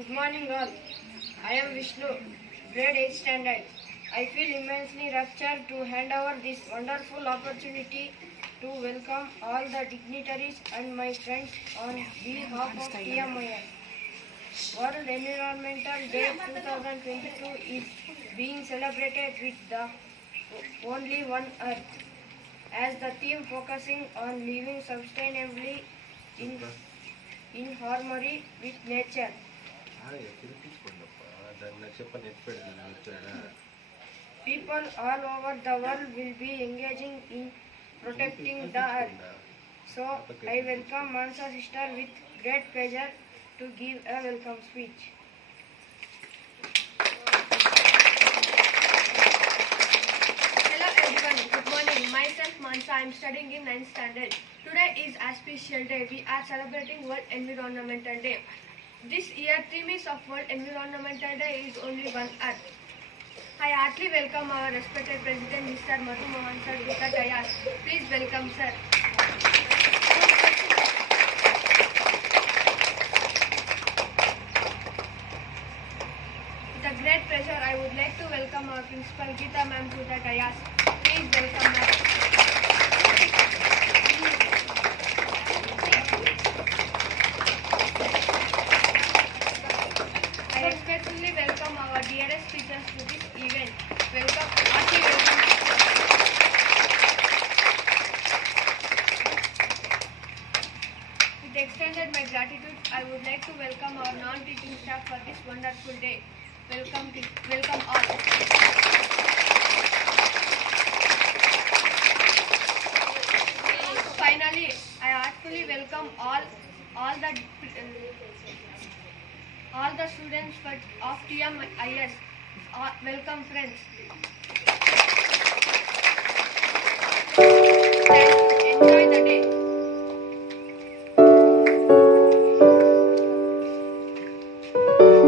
Good morning all. I am Vishnu, grade 8 standard. I feel immensely raptured to hand over this wonderful opportunity to welcome all the dignitaries and my friends on behalf of TMIL. World Environmental Day 2022 is being celebrated with the only one Earth as the theme focusing on living sustainably in harmony with nature. People all over the world will be engaging in protecting the earth. So I welcome Mansa sister with great pleasure to give a welcome speech. Hello everyone, good morning. Myself Mansa, I am studying in 9th standard. Today is Auspicious Day. We are celebrating World Environmental Day. This year theme is of World Environmental Day is only one earth. I heartily welcome our respected President Mr. Madhu Mohan sir to the dais. Please welcome sir. With a great pleasure, I would like to welcome our Principal Geeta ma'am to the dais. Please welcome ma'am. I respectfully welcome our dearest teachers to this event. Welcome, hearty welcome. With extended my gratitude, I would like to welcome our non-teaching staff for this wonderful day. Welcome all. Finally, I heartfully welcome all the students of TMIS. Welcome friends. Thank you. Enjoy the day.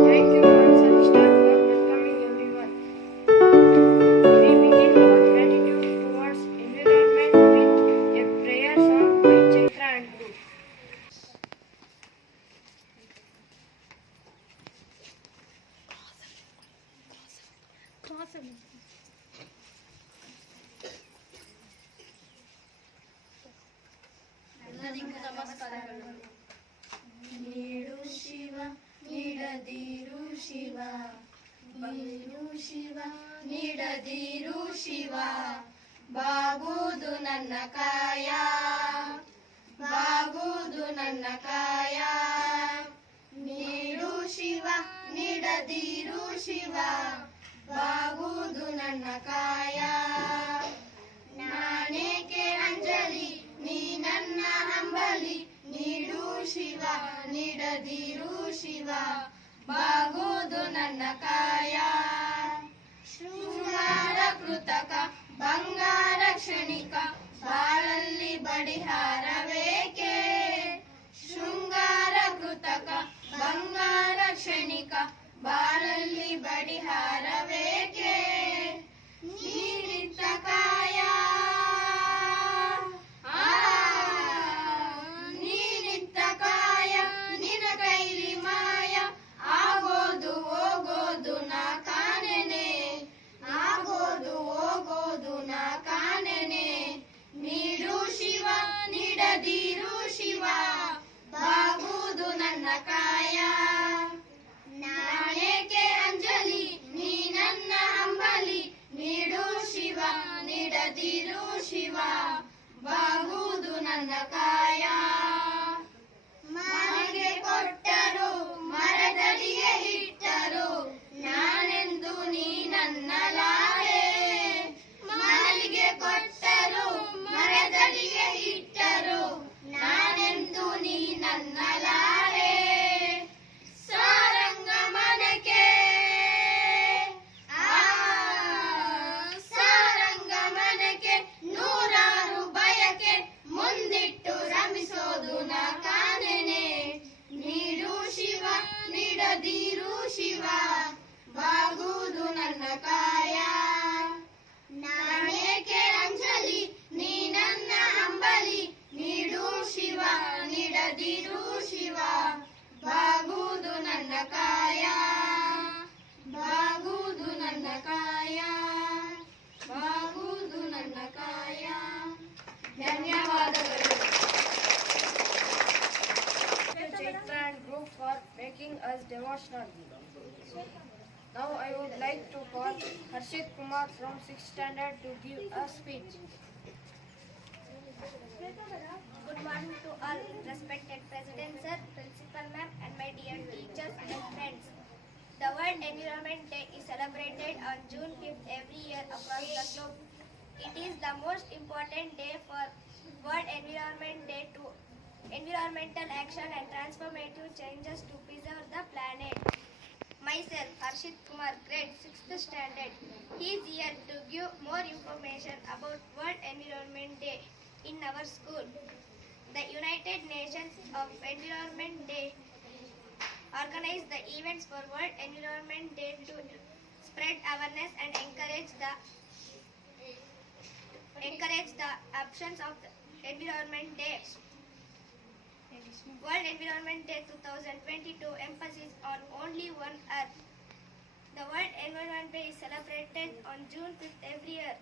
Thank you, Mansa sister, for welcoming everyone. We begin our gratitude towards environment with a prayer song by Chaitra and group. ಎಲ್ಲರಿಗೂ ನಮಸ್ಕಾರಗಳು. ನೀಡು ಶಿವ ನೀಡದಿರು ಶಿವ, ನೀಡು ಶಿವ ನೀಡದಿರು ಶಿವ, ಬಾಗುವುದು ನನ್ನ ಕಾಯ, ಬಾಗುವುದು ನನ್ನ ಕಾಯ. ನೀಡು ಶಿವ ನೀಡದಿರು ಶಿವ, ಬಾಗುವುದು ನನ್ನ ಕಾಯ. ನಾನೇಕೆ ಅಂಜಲಿ ನೀ ನನ್ನ ಹಂಬಲಿ, ನೀಡು ಶಿವ ನೀಡದಿರು ಶಿವ, ಬಾಗುವುದು ನನ್ನ ಕಾಯ. ಶೃಂಗಾರ ಕೃತಕ ಬಂಗಾರ ಕ್ಷಣಿಕ, ಬಾಳಲ್ಲಿ ಬಡಿಹಾರವೇಕೆ. ಶೃಂಗಾರ ಕೃತಕ ಬಂಗಾರ ಕ್ಷಣಿಕ, ಬಾಳಲ್ಲಿ ಬಡಿಹಾರವೇಕೆ. ನೀರಿತ್ತ ಕಾಯ, ನೀರಿತ್ತ ಕಾಯ, ನಿನ ಕೈಲಿ ಮಾಯ, ಆಗೋದು ಹೋಗೋದು ನಾ ಕಾಣೆನೆ, ಆಗೋದು ಹೋಗೋದು ನಾ ಕಾಣೆನೆ. ನೀಡು ಶಿವ ನೀಡದಿರು ಶಿವ, ಬಾಗುವುದು ನನ್ನ ಕಾಯ. ನಾನೇಕೆ ಅಂಜಲಿ ನೀ speaking as devotional. Now I would like to call Harshit Kumar from 6th standard to give a speech. Good morning to all respected President Sir, Principal Ma'am and my dear teachers and friends. The World Environment Day is celebrated on June 5th every year across the globe. It is the most important day for World Environment Day to environmental action and transformative changes to preserve the planet. Myself, Harshit Kumar, grade 6th standard. He is here to give more information about World Environment Day in our school. The United Nations of Environment Day organize the events for World Environment Day to spread awareness and encourage the absence of the Environment Day. World Environment Day 2022 emphasis on only one earth. The World Environment Day is celebrated on June 5th every year.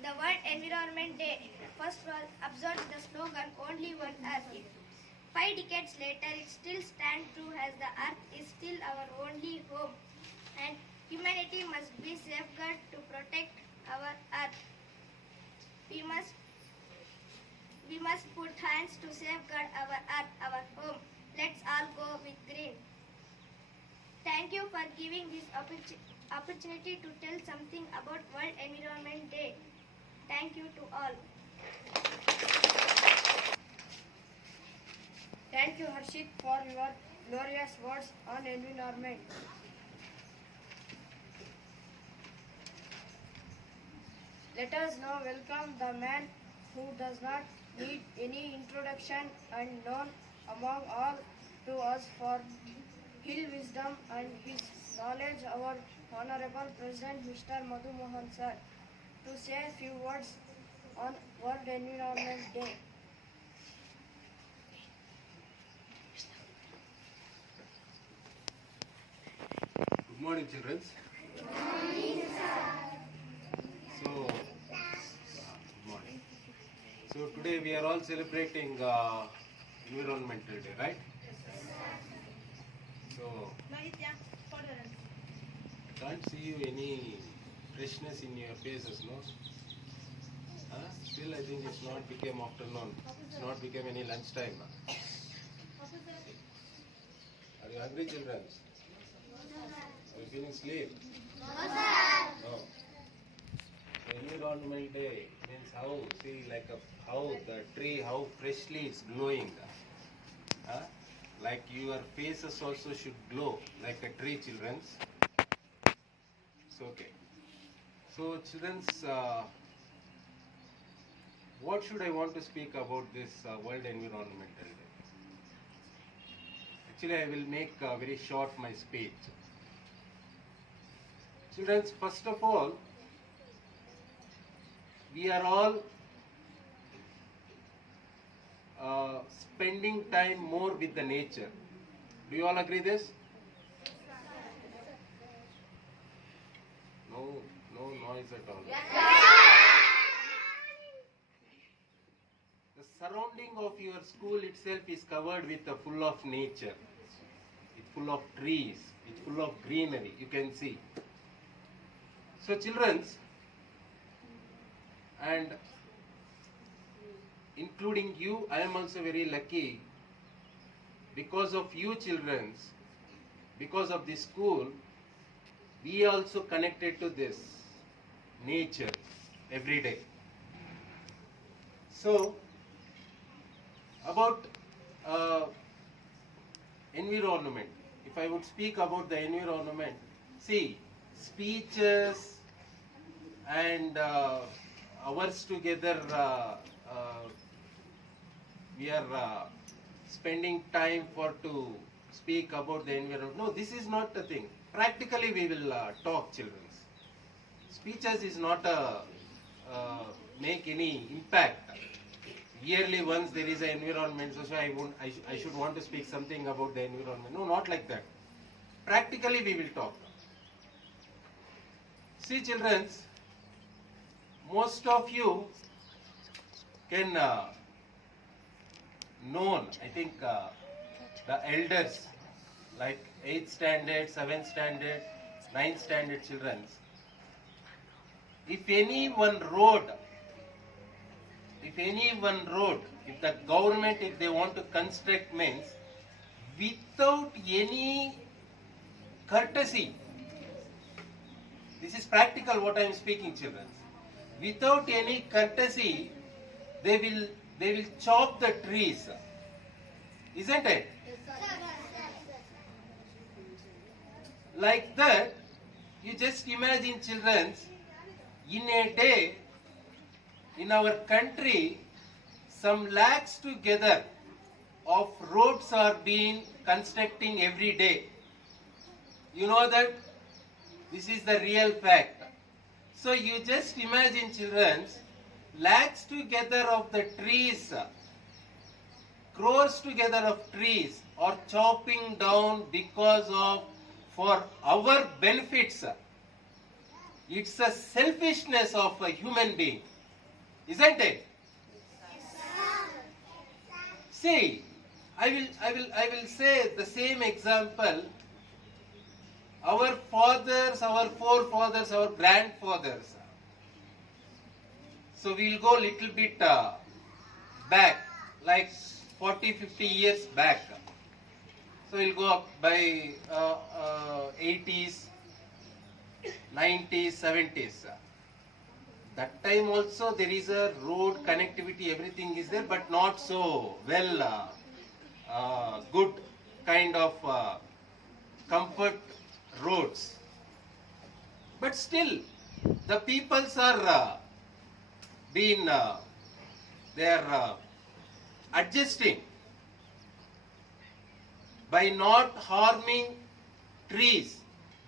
The World Environment Day first was observed the slogan only one earth. 5 decades later, it still stands true as the earth is still our only home and humanity must be safeguarded to protect our earth. We must put hands to safeguard our earth, our home. Let's all go with green. Thank you for giving this opportunity to tell something about World Environment Day. Thank you to all. Thank you, Harshit, for your glorious words on environment. Let us now welcome the man who does not need any introduction and known among all to us for his wisdom and his knowledge, our Honorable President Mr. Madhu Mohan Sir, to say a few words on World Environment Day. Good morning, children. So, good morning. So today we are all celebrating Environmental Day, right? So, can't see you any freshness in your faces, no? Still, I think it's not become afternoon. It's not become any lunchtime. Are you hungry, children? Are you feeling sleep? No. Environment Day means how, see, like how the tree, how freshly it's glowing. Like your faces also should glow like a tree, children's. It's okay. So, children's, what should I want to speak about this World Environmental Day? Actually, I will make very short my speech. Children, first of all, we are all spending time more with the nature. Do you all agree this? No noise at all. The surrounding of your school itself is covered with full of nature. It's full of trees. It's full of greenery. You can see. So, children's, and including you, I am also very lucky. Because of you, children's, because of this school, we also connected to this nature every day. So, about environment, if I would speak about the environment, see, speeches and hours together, we are spending time to speak about the environment. No, this is not the thing. Practically we will talk, children. Speeches is not make any impact. Yearly once there is an environment, so I should want to speak something about the environment. No, not like that. Practically we will talk. See, children, most of you can known, I think the elders like 8th standard, 7th standard, 9th standard children, if anyone road, if the government, if they want to construct means, without any courtesy, this is practical what I am speaking, children. Without any courtesy, they will chop the trees, isn't it? Like that, you just imagine, children, in a day, in our country, some lakhs together of roads are being constructing every day. You know that? This is the real fact. So you just imagine, children, lakhs together of the trees, crores together of trees are chopping down because of, for our benefits. It's a selfishness of a human being, isn't it? See, I will say the same example. Our fathers, our forefathers, our grandfathers. So we'll go little bit back, like 40, 50 years back. So we'll go up by 80s, 90s, 70s. That time also there is a road connectivity, everything is there, but not so well good kind of comfort roads. But still, the peoples are they are adjusting by not harming trees,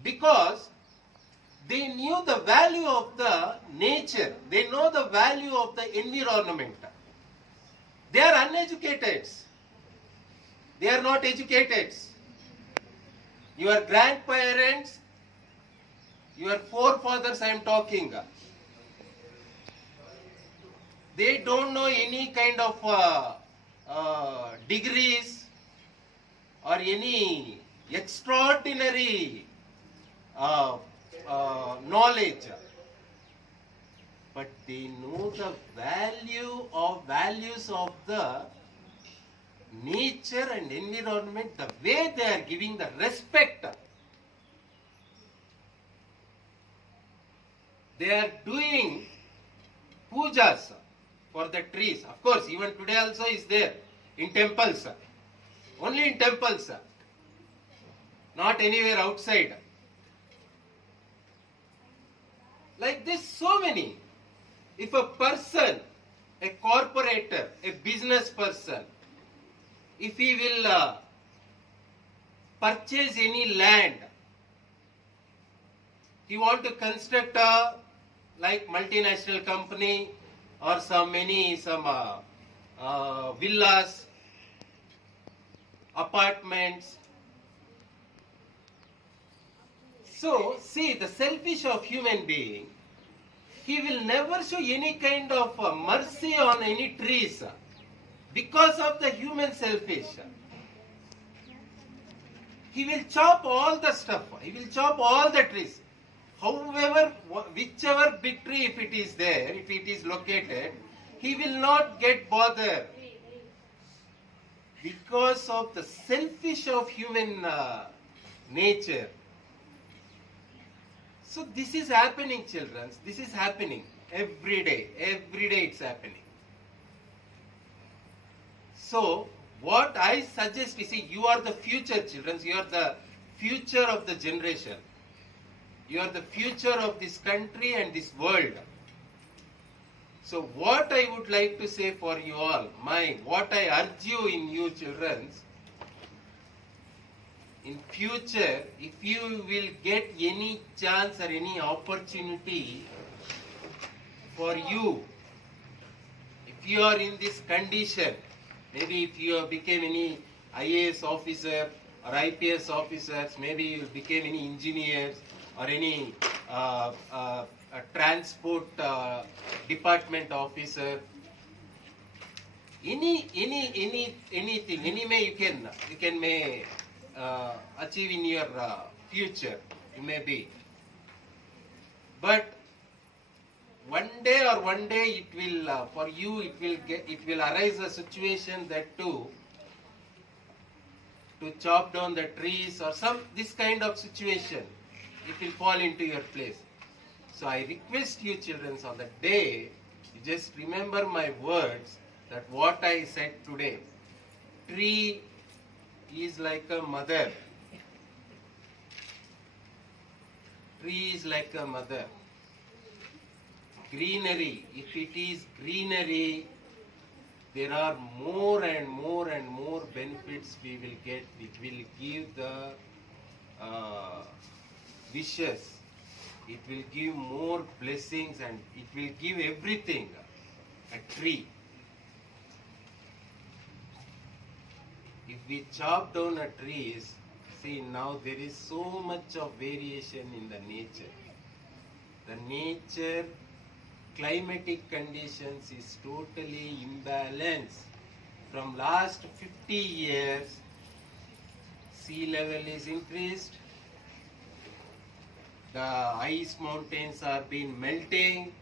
because they knew the value of the nature, they know the value of the environment. They are uneducated, they are not educated. Your grandparents, your forefathers I am talking, they don't know any kind of degrees or any extraordinary knowledge, but they know the values of the nature and environment, the way they are giving the respect. They are doing pujas for the trees. Of course, even today also is there in temples. Only in temples, not anywhere outside. Like this, so many. If a person, a corporator, a business person, if he will purchase any land, he want to construct a like multinational company or some villas, apartments. So see, the selfish of human being, he will never show any kind of mercy on any trees because of the human selfish. He will chop all the stuff, he will chop all the trees. However, whichever big tree, if it is there, if it is located, he will not get bothered because of the selfish of human nature. So this is happening, children. This is happening every day. Every day it's happening. So what I suggest is, see, you are the future, children. You are the future of the generation. You are the future of this country and this world. So what I would like to say for you all, what I urge you in you children, in future, if you will get any chance or any opportunity for you, if you are in this condition, maybe if you have become any IAS officer or IPS officers, maybe you became any engineers or any transport department officer, anything, anyway you can may achieve in your future. You may be, but one day it will for you it will arise a situation that to chop down the trees or some this kind of situation, it will fall into your place. So I request you children, on the day you just remember my words, that what I said today. Tree is like a mother. Tree is like a mother. Greenery, if it is greenery, there are more and more and more benefits we will get, which will give the wishes. It will give more blessings and it will give everything. A tree. If we chop down a trees, see now there is so much of variation in the nature. The nature climatic conditions is totally imbalanced. From last 50 years, sea level is increased. The ice mountains are been melting.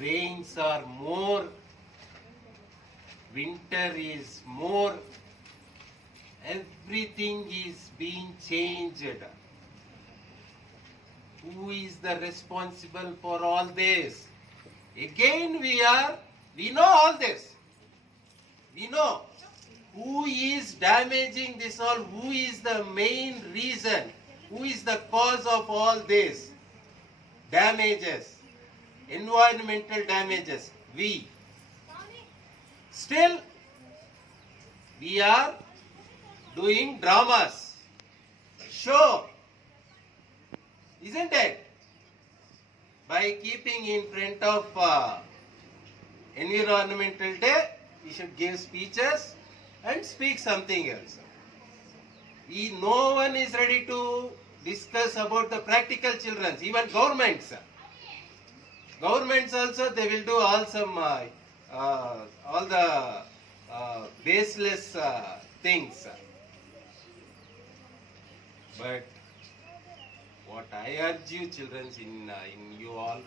Rains are more. Winter is more. Everything is being changed. Who is the responsible for all this? Again we know all this. We know who is damaging this all, who is the main reason, who is the cause of all this damages, environmental damages. We. Still, we are doing dramas, show, isn't it? By keeping in front of Environmental Day, we should give speeches and speak something else. No one is ready to discuss about the practical children, even governments. Governments also, they will do all the baseless things. But what I urge you children, in you all,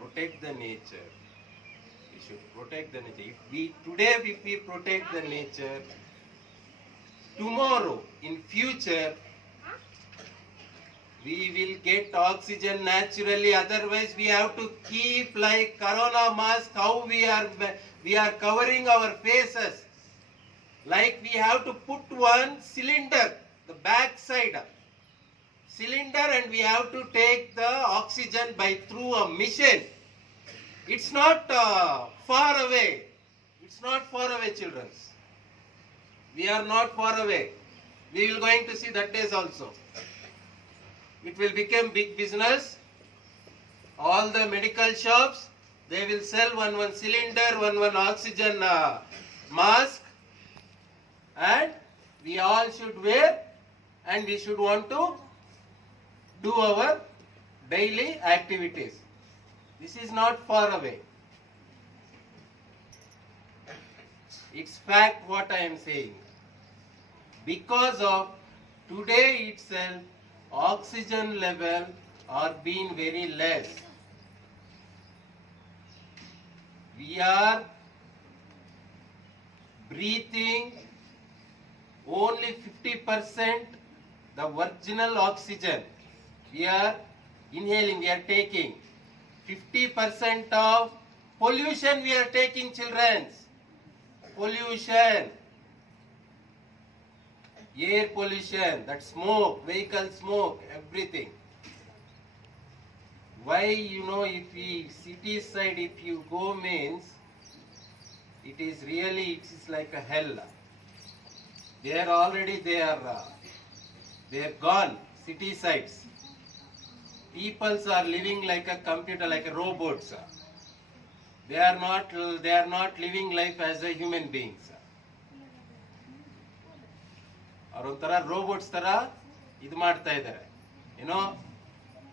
protect the nature. We should protect the nature. If we protect the nature, tomorrow, in future, we will get oxygen naturally. Otherwise, we have to keep like corona mask, how we are covering our faces. Like we have to put one cylinder, the back side cylinder, and we have to take the oxygen through a machine. It's not far away. It's not far away, children. We are not far away. We will going to see that days also. It will become big business. All the medical shops, they will sell one cylinder, one oxygen mask, and we all should wear, and we should want to do our daily activities. This is not far away. It's fact what I am saying. Because of today itself, oxygen level are being very less. We are breathing only 50% the original oxygen. We are inhaling, we are taking. 50% of pollution we are taking, children. Pollution. Air pollution, that smoke, vehicle smoke, everything. Why, if we city side, if you go means, it is like a hell. They are gone, city sides. Peoples are living like a computer, like a robots. They are not living life as a human beings. ಅವರೊಂಥರ robots ತರ ಇದು ಮಾಡ್ತಾ ಇದ್ದಾರೆ.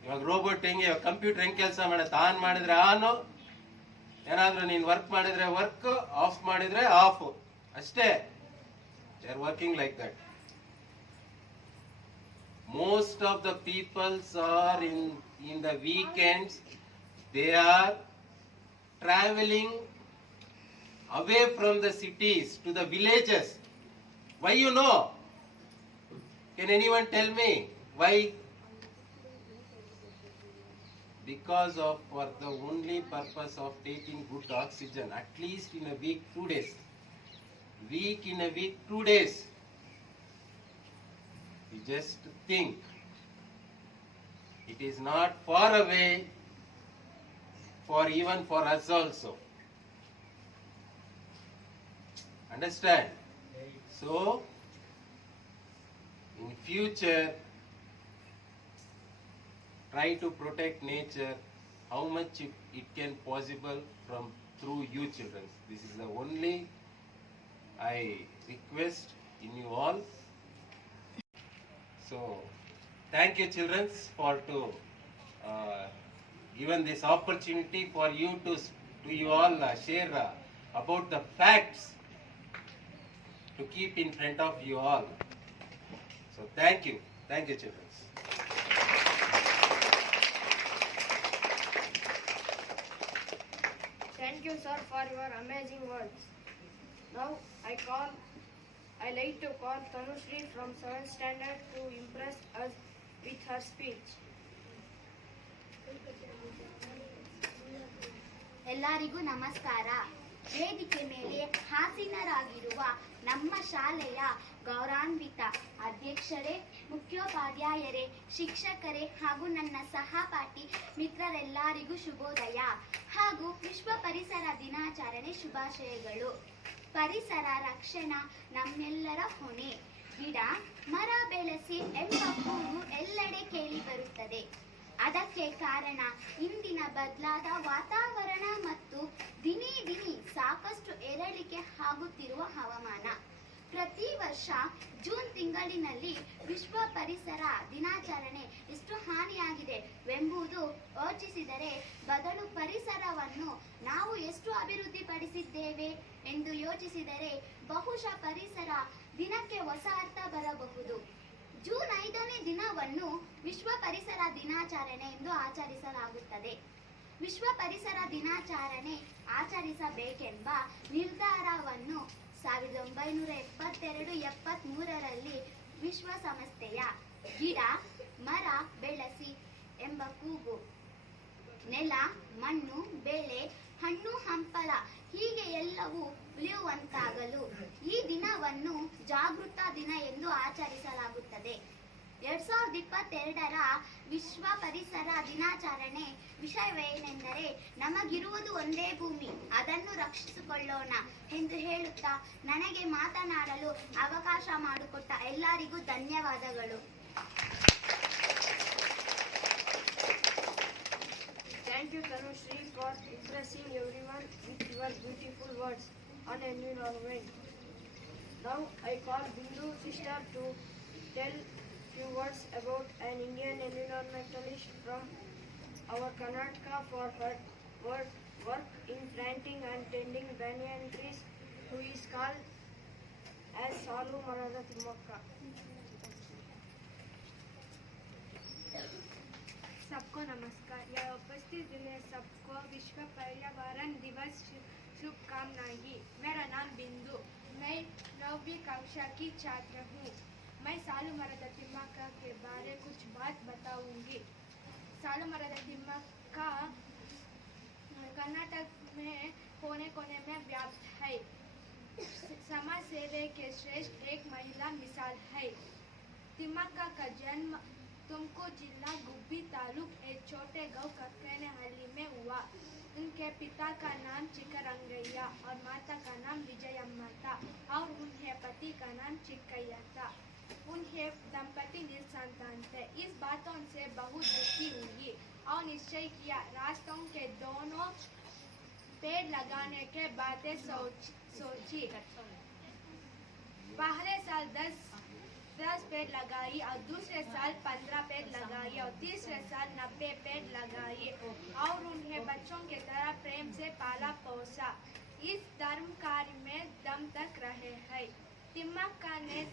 ಇವಾಗ robot ಹೆಂಗೆ, computer ಹೆಂಗೆ ಕೆಲಸ ಮಾಡುತ್ತೆ, ಆನ್ ಮಾಡಿದ್ರೆ ಆನ್, ಏನಾದ್ರೂ ನೀನು ವರ್ಕ್ ಮಾಡಿದ್ರೆ ವರ್ಕ್, ಆಫ್ ಮಾಡಿದ್ರೆ ಆಫ್, ಅಷ್ಟೇ. They are working like that. Most of the peoples are in the weekends, they are traveling away from the cities to the villages. Why you know? Can anyone tell me why? Because of for the only purpose of taking good oxygen, at least in a week 2 days. Week in a week 2 days. We just think it is not far away for even for us also. Understand? So, in future, try to protect nature how much it can possible from through you children. This is the only I request in you all. So, thank you children for given this opportunity for you to you all share about the facts to keep in front of you all. So thank you children. Thank you, sir, for your amazing words. Now I like to call Tanushree from 7th standard to impress us with her speech. ಎಲ್ಲರಿಗೂ ನಮಸ್ಕಾರ. ವೇದಿಕೆ ಮೇಲೆ ಹಾಸೀನರಾಗಿರುವ ನಮ್ಮ ಶಾಲೆಯ ಗೌರವಾನ್ವಿತ ಅಧ್ಯಕ್ಷರೇ, ಮುಖ್ಯೋಪಾಧ್ಯಾಯರೇ, ಶಿಕ್ಷಕರೇ ಹಾಗೂ ನನ್ನ ಸಹಪಾಠಿ ಮಿತ್ರರೆಲ್ಲರಿಗೂ ಶುಭೋದಯ ಹಾಗೂ ವಿಶ್ವ ಪರಿಸರ ದಿನಾಚರಣೆ ಶುಭಾಶಯಗಳು. ಪರಿಸರ ರಕ್ಷಣಾ ನಮ್ಮೆಲ್ಲರ ಹೊಣೆ. ಗಿಡ ಮರ ಬೆಳೆಸಿ ಎಂಬ ಕೂಗು ಎಲ್ಲೆಡೆ ಕೇಳಿ ಬರುತ್ತದೆ. ಅದಕ್ಕೆ ಕಾರಣ ಇಂದಿನ ಬದಲಾದ ವಾತಾವರಣ ಮತ್ತು ದಿನೇ ಸಾಕಷ್ಟು ಏರಿಳಿಕೆ ಆಗುತ್ತಿರುವ ಹವಾಮಾನ. ಪ್ರತಿ ವರ್ಷ ಜೂನ್ ತಿಂಗಳಿನಲ್ಲಿ ವಿಶ್ವ ಪರಿಸರ ದಿನಾಚರಣೆ ಎಷ್ಟು ಹಾನಿಯಾಗಿದೆ ಎಂಬುದು ಯೋಚಿಸಿದರೆ ಬದಲು ಪರಿಸರವನ್ನು ನಾವು ಎಷ್ಟು ಅಭಿವೃದ್ಧಿಪಡಿಸಿದ್ದೇವೆ ಎಂದು ಯೋಚಿಸಿದರೆ ಬಹುಶಃ ಪರಿಸರ ದಿನಕ್ಕೆ ಹೊಸ ಅರ್ಥ ಬರಬಹುದು. ಜೂನ್ 5ನೇ ದಿನವನ್ನು ವಿಶ್ವ ಪರಿಸರ ದಿನಾಚರಣೆ ಎಂದು ಆಚರಿಸಲಾಗುತ್ತದೆ. ವಿಶ್ವ ಪರಿಸರ ದಿನಾಚರಣೆ ಆಚರಿಸಬೇಕೆಂಬ ನಿರ್ಧಾರವನ್ನು 1972-73ರಲ್ಲಿ ವಿಶ್ವಸಂಸ್ಥೆಯ ಗಿಡ ಮರ ಬೆಳೆಸಿ ಎಂಬ ಕೂಗು, ನೆಲ ಮಣ್ಣು ಬೆಳೆ ಹಣ್ಣು ಹಂಪಲ ಹೀಗೆ ಎಲ್ಲವೂ ಉಳಿಯುವಂತಾಗಲು ಈ ದಿನವನ್ನು ಜಾಗೃತ ದಿನ ಎಂದು ಆಚರಿಸಲಾಗುತ್ತದೆ. 2022ರ ವಿಶ್ವ ಪರಿಸರ ದಿನಾಚರಣೆ ವಿಷಯವೇನೆಂದರೆ ನಮಗಿರುವುದು ಒಂದೇ ಭೂಮಿ, ಅದನ್ನು ರಕ್ಷಿಸಿಕೊಳ್ಳೋಣ ಎಂದು ಹೇಳುತ್ತಾ ನನಗೆ ಮಾತನಾಡಲು ಅವಕಾಶ ಮಾಡಿಕೊಟ್ಟ ಎಲ್ಲರಿಗೂ ಧನ್ಯವಾದಗಳು. Thank you, Tanushree, for impressing everyone with your beautiful words on environment. Now I call Bindu sister to tell few words about an Indian environmentalist from our Karnataka for her work in planting and tending banyan trees, who is called as Salu Marada Timmakka. सबको नमस्कार. यह उपस्थित जिले सबको विश्व पर्यावरण दिवस शुभकामनाएं. मेरा नाम बिंदु, मैं 9वीं कक्षा की छात्र हूँ. मैं सालू मरदा तिम्मक्का के बारे कुछ बात बताऊंगी. सालू मरदा तिम्मक्का कर्नाटक में कोने कोने में व्याप्त है. समाज सेवा के श्रेष्ठ एक महिला मिसाल है. तिम्मक्का का जन्म तुमको जिला गुब्बी तालुक एक छोटे गांव कक्केनेहल्ली में हुआ. उनके पिता का नाम चिकरंगैया और माता का नाम विजयम्मा था और उनके पति का नाम चिक्कैया था. उनके दंपति निसंतान थे. इस बातों से बहुत दुखी हुई और निश्चय किया रास्तों के दोनों पेड़ लगाने के बातें सोची. पहले साल 10 पेड़ लगाई और दूसरे साल 15 पेड़ लगाई और तीसरे साल 90 पेड़ लगाई और उन्हें बच्चों की तरह प्रेम से पाला पोसा. इस धर्म कार्य में दम तक रहे हैं. तिम्मक्का ने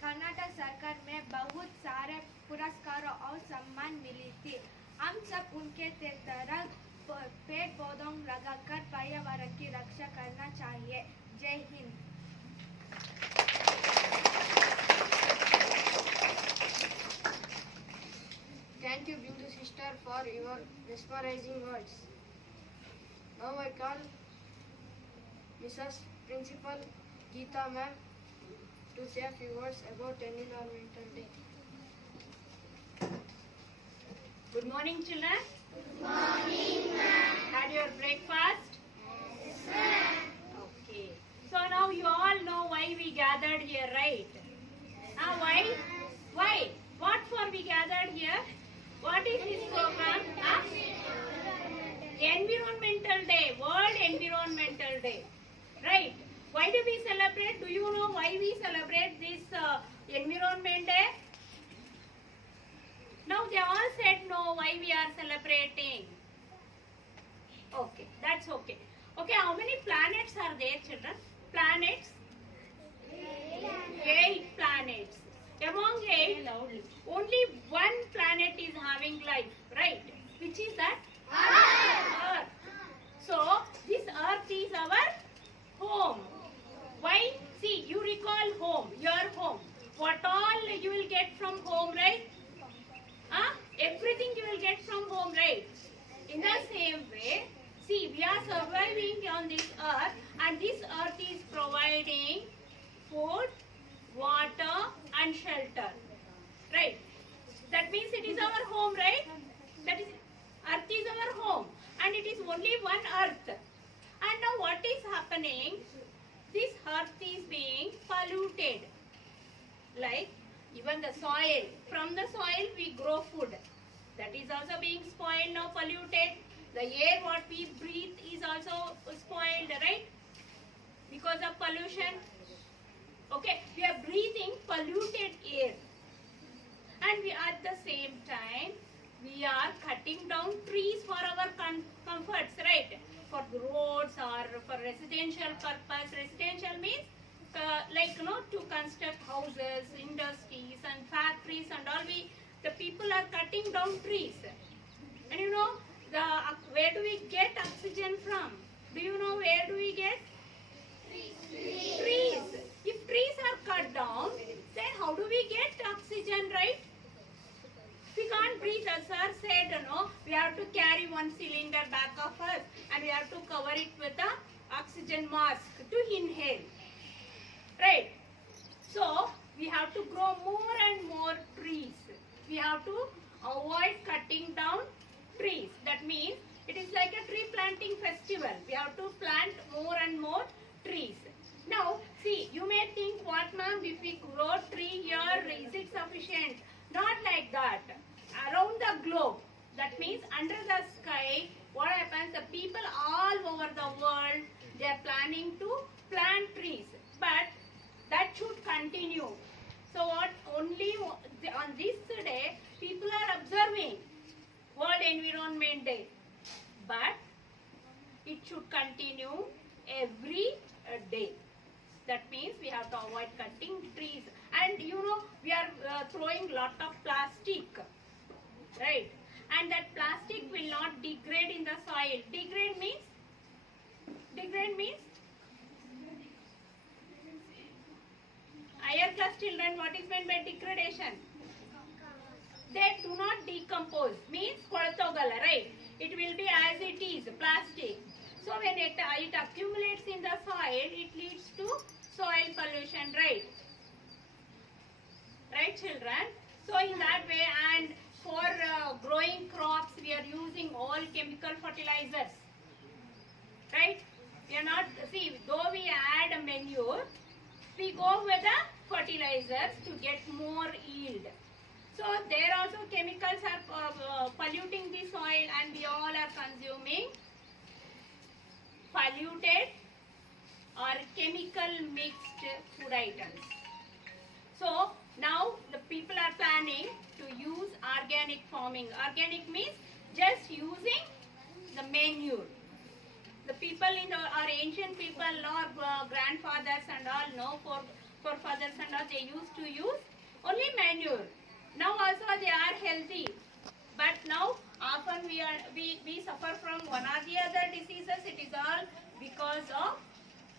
कर्नाटक सरकार में बहुत सारे पुरस्कारों और सम्मान मिली थी। हम सब उनके तरह पेड़ पौधों लगाकर पर्यावरण की रक्षा करना चाहिए। जय Hind. Thank you, Bindu sister, for your mesmerizing words. Now I call Mrs. Principal Geeta ma'am to say a few words about Environmental Day. Good morning, children. Good morning, ma'am. Had your breakfast? Yes, ma'am. Okay. So now you all know why we gathered here, right? Why? Why? What for we gathered here? What is this program? Environmental Day, World Environmental Day. Right. Why do we celebrate? Do you know why we celebrate this Environment Day? Now they all said no, why we are celebrating. Okay, that's okay. Okay, how many planets are there, children? Planets? 8 planets. Among 8, only one planet is having life, right? Which is that? Earth. So, this Earth is our home. Why? See, you recall home, your home. What all you will get from home, right? Everything you will get from home, right? In the same way, see, we are surviving on this earth, and this earth is providing food, water and shelter, right? That means it is our home, right? That is, earth is our home, and it is only one earth. And now what is happening? This earth is being polluted, like even the soil. From the soil we grow food. That is also being spoiled now, polluted. The air what we breathe is also spoiled, right? Because of pollution. Okay, we are breathing polluted air. And we at the same time, we are cutting down trees for our comforts, right? For roads or for residential purpose. Residential means to construct houses, industries and factories and all. The people are cutting down trees. And you know, where do we get oxygen from? Do you know where do we get? Trees. If trees are cut down, then how do we get oxygen, right? We can't breathe. As sir said, we have to carry one cylinder back of us and we have to cover it with a oxygen mask to inhale. Right? So, we have to grow more and more trees. We have to avoid cutting down trees. That means it is like a tree planting festival. We have to plant more and more trees. Now, see, you may think, what ma'am, if we grow tree here, is it sufficient? Not like that. Around the globe, that means under the sky, what happens, the people all over the world, they are planning to plant trees. But that should continue. So what, only on this day, people are observing World Environment Day. But it should continue every day. That means we have to avoid cutting trees. And you know, we are throwing lot of plastic, right? And that plastic will not degrade in the soil. Degrade means? Higher class children, what is meant by degradation? They do not decompose. Means kolatogala, right? It will be as it is, plastic. So when it accumulates in the soil, it leads to soil pollution, right? Right, children? So in that way, and for growing crops, we are using all chemical fertilizers, right? We are not, see, though we add manure, we go with the fertilizers to get more yield. So there also chemicals are polluting the soil, and we all are consuming polluted or chemical mixed food items. So now the people are planning to use organic farming. Organic means just using the manure. The people in our ancient people, no, our grandfathers and all, no, forefathers and all, they used to use only manure. Now also they are healthy, but now often we suffer from one or the other diseases. It is all because of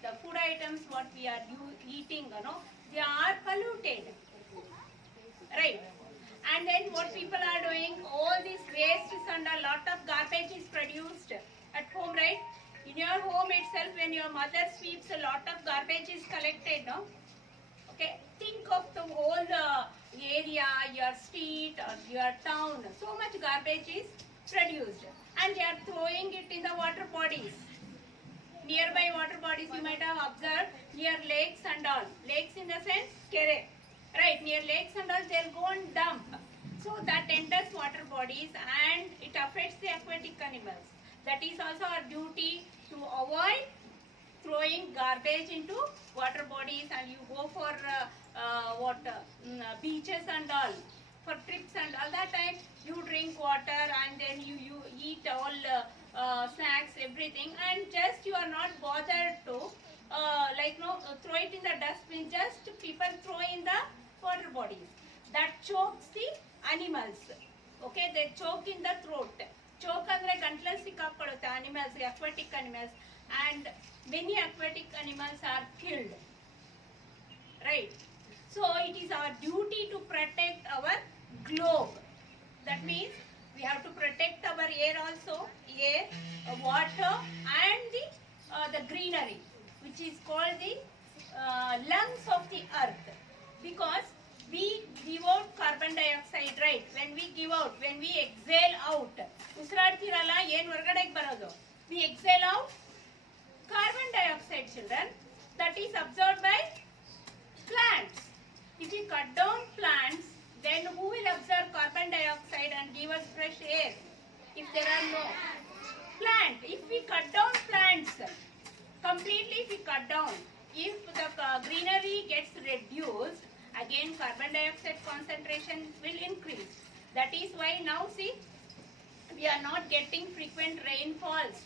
the food items what we are eating, you know, they are polluted, right? And then what people are doing, all these wastes and a lot of garbage is produced at home, right? In your home itself, when your mother sweeps, a lot of garbage is collected, no? Okay, think of the whole area, your street or your town, so much garbage is produced and they are throwing it in the water bodies. Nearby water bodies you might have observed, near lakes and all. Lakes in the sense, kere. Right, near lakes and all, they'll go and dump. So that enters water bodies and it affects the aquatic animals. That is also our duty to avoid throwing garbage into water bodies, and you go for beaches and all, for trips and all that time, you drink water and then you eat all snacks, everything, and just you are not bothered to throw it in the dustbin, just people throw in the water bodies. That chokes the animals. Okay, they choke in the throat. Choke andre gantlan sikkakollutte animals, aquatic animals, and many aquatic animals are killed. Right. So it is our duty to protect our globe. That means we have to protect our air also, air, water, and the greenery, which is called the lungs of the earth. Because we give out carbon dioxide, right? When we give out, when we exhale out, ಉಸಿರಾಡ್ತಿರಲ್ಲ ಏನು ಹೊರಗಡೆಗೆ ಬರೋದು, we exhale out carbon dioxide, children, that is absorbed by plants. If we cut down plants, then who will absorb carbon dioxide and give us fresh air? If there are no plant, if we cut down plants completely, if we cut down, if the greenery gets reduced, again carbon dioxide concentration will increase. That is why now see, we are not getting frequent rainfalls,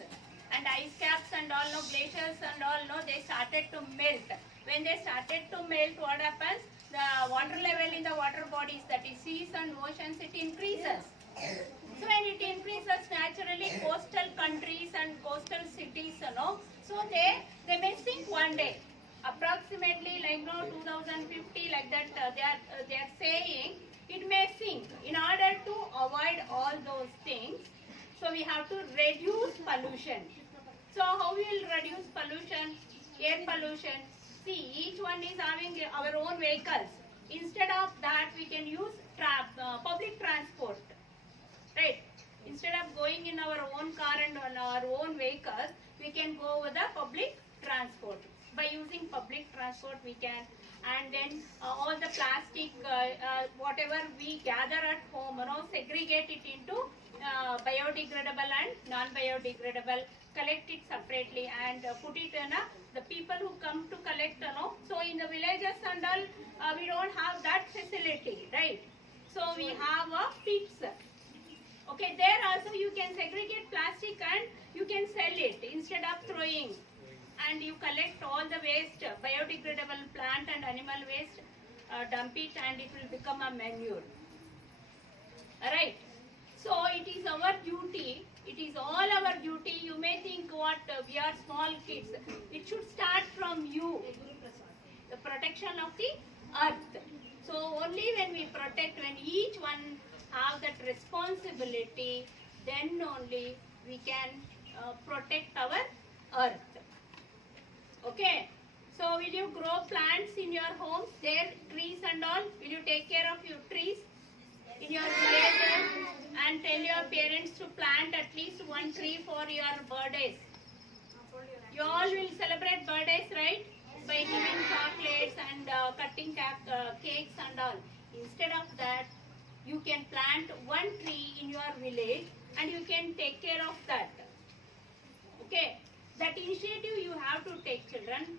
and ice caps and all, no, glaciers and all, no, they started to melt. When they started to melt, what happens? The water level in the water bodies, that is seas and oceans, it increases. So when it increases, naturally coastal countries and coastal cities, you know, so they may sink one day. Approximately like 2050, like that, they are saying it may sink. In order to avoid all those things, so we have to reduce pollution. So how we will reduce pollution? Air pollution. See, each one is having our own vehicles. Instead of that, we can use public transport. Right? Instead of going in our own car and on our own vehicles, we can go with the public transport. By using public transport, we can, and then all the plastic, whatever we gather at home, you know, segregate it into biodegradable and non-biodegradable, collect it separately and put it in the people who come to collect, you know. So in the villages and all, we don't have that facility, right? So we have a pits. Okay, there also you can segregate plastic and you can sell it instead of throwing. And you collect all the waste, biodegradable plant and animal waste, dump it and it will become a manure. Alright. So it is our duty, it is all our duty. You may think what, we are small kids. It should start from you, the protection of the earth. So only when we protect, when each one have that responsibility, then only we can protect our earth. Okay, so will you grow plants in your homes, there, trees and all? Will you take care of your trees in your villages and tell your parents to plant at least one tree for your birthdays? You all will celebrate birthdays, right? By giving chocolates and cutting cakes and all. Instead of that, you can plant one tree in your village and you can take care of that. Okay. That initiative you have to take, children.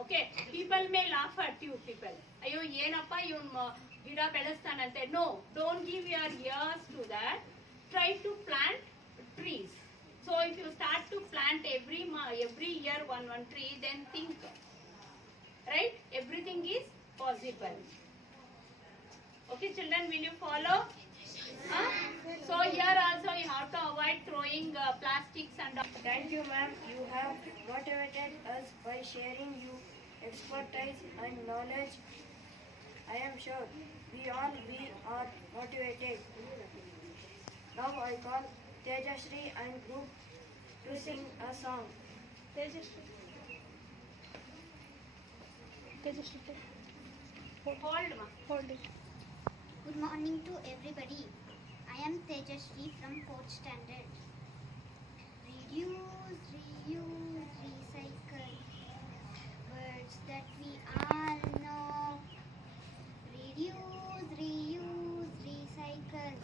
Okay, people may laugh at you, people. Ayo, yenappa ivnu gida bedasthanante. No, don't give your ears to that. Try to plant trees. So if you start to plant every year one tree, then think, right? Everything is possible. Okay, children, will you follow? Huh? So here also you have to avoid throwing plastics and all. Thank you, ma'am. You have motivated us by sharing your expertise and knowledge. I am sure we are motivated. Now I call Tejashree and group to sing a song. Hold it. Good morning to everybody. I am Tejashree from 4th standard. Reduce, reuse, recycle. Words that we all know. Reduce, reuse, recycle.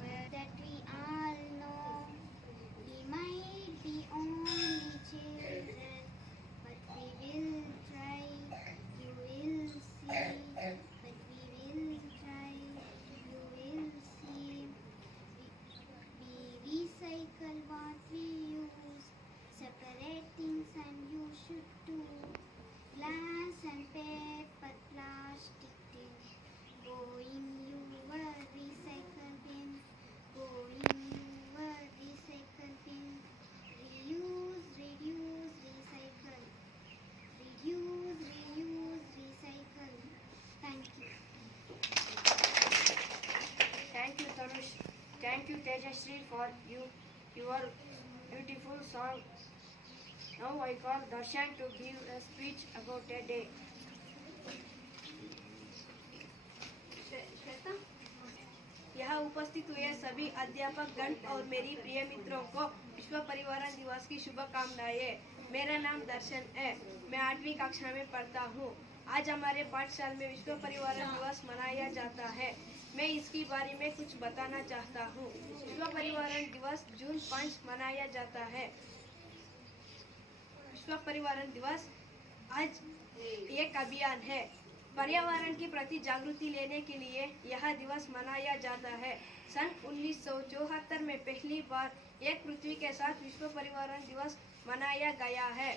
Words that we all know. We might be only children, but we will try. You will see. But we will try. You will see. We recycle what we use. Separate things and you should too. Glass and paper, plastic tin. Go in your recycle bin. Go in your recycle bin. Reuse, reduce, recycle. Reduce, reuse, recycle. Thank you. Thank you, Tanush. Thank you, Tejashree, for your beautiful song. Now I call Darshan to give a speech about a day. Shweta, यहाँ उपस्थित हुए सभी अध्यापक गण और मेरी प्रिय मित्रों को विश्व परिवारण दिवस की शुभकामनाएं। मेरा नाम दर्शन है। मैं 8वीं कक्षा में पढ़ता हूँ। आज हमारे पाठशाला में विश्व परिवारण दिवस मनाया जाता है। मैं इसके बारे में कुछ बताना चाहता हूँ। विश्व परिवारण दिवस जून 5 मनाया जाता है। विश्व परिवारण दिवस आज एक अभियान है। पर्यावरण के प्रति जागृति लेने के लिए यह दिवस मनाया जाता है। सन 1974 में पहली बार एक पृथ्वी के साथ विश्व पर्यावरण दिवस मनाया गया है।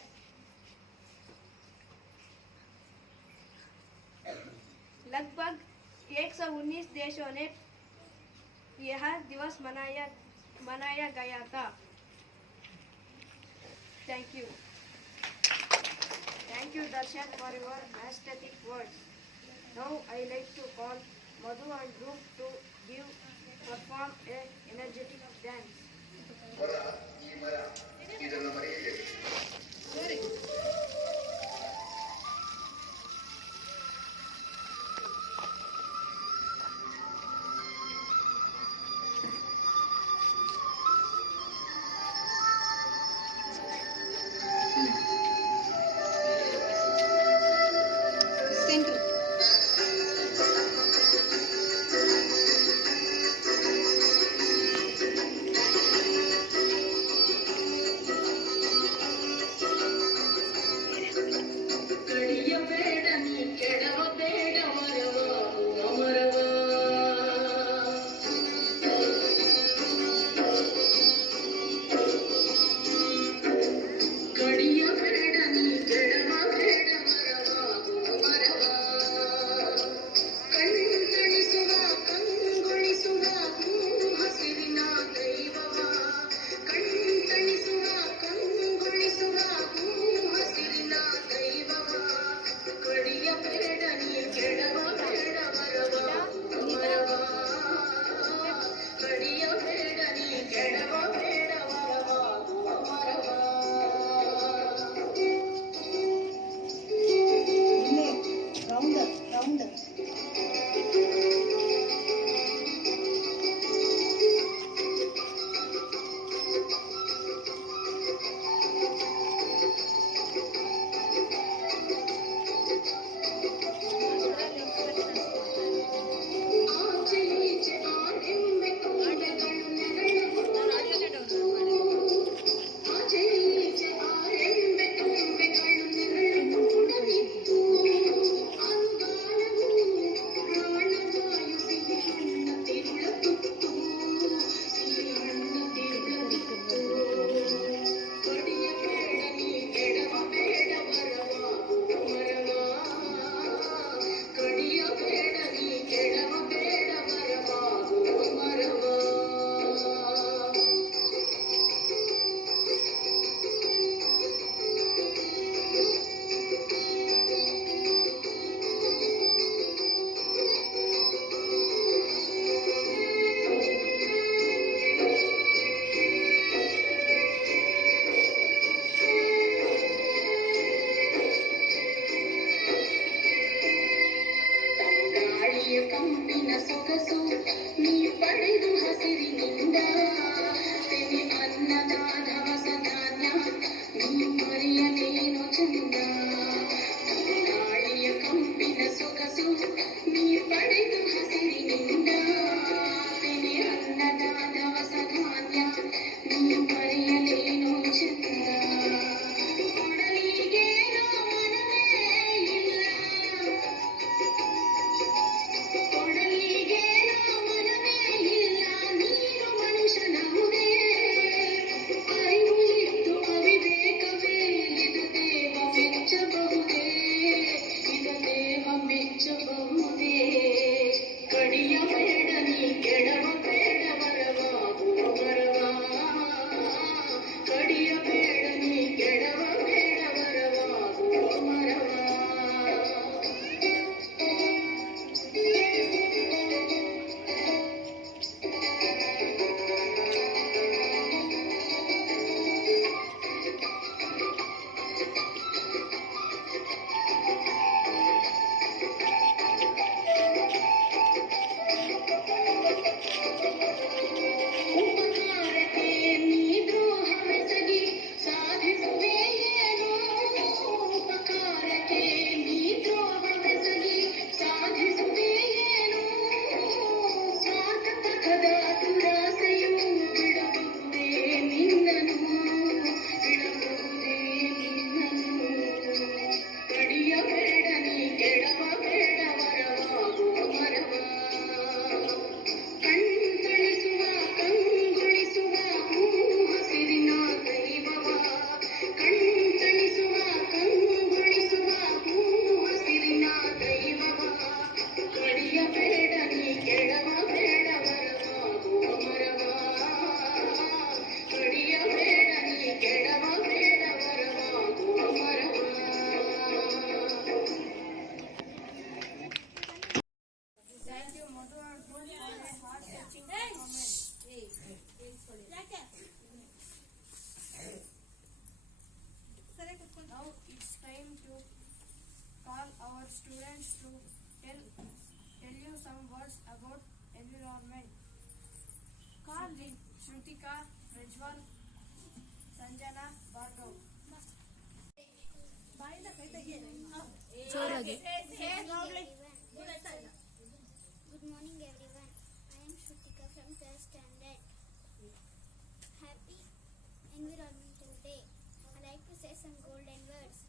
लगभग 119 देशों ने यह दिवस मनाया गया था। Thank you. Thank you, Darshan, for your aesthetic words. Now I like to call Madhu and group to perform a energetic dance. Now it's time to call our students to tell you some words about environment. Call Shrutika, Rajwal, Sanjana, Bhargav. Good morning everyone. I am Shrutika from 12th standard. Happy Environmental Day. I like to say some golden words.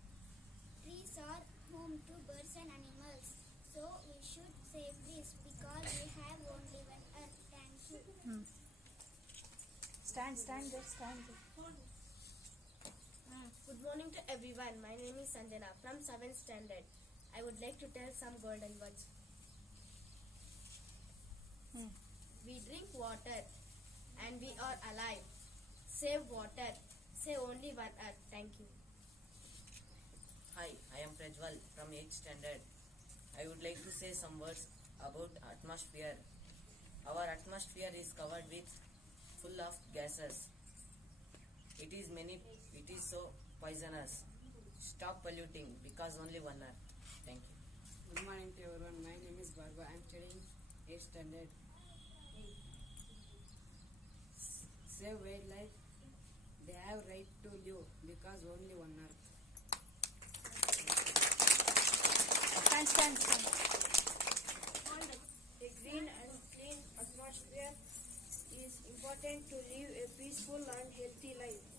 Trees are home to birds and animals. So we should save trees because we have only one earth. Thank you. Good morning to everyone. My name is Sanjana from 7th standard. I would like to tell some golden words. We drink water and we are alive. Save water. Say only one earth. Thank you. Hi, I am Prajwal from 8th standard. I would like to say some words about atmosphere. Our atmosphere is covered with full of gases. It is so poisonous. Stop polluting because only one earth. Thank you. Good morning to everyone. My name is Bhargav. I am studying 8th standard. Save wildlife. They have right to live because only one earth. A green and clean atmosphere is important to live a peaceful and healthy life.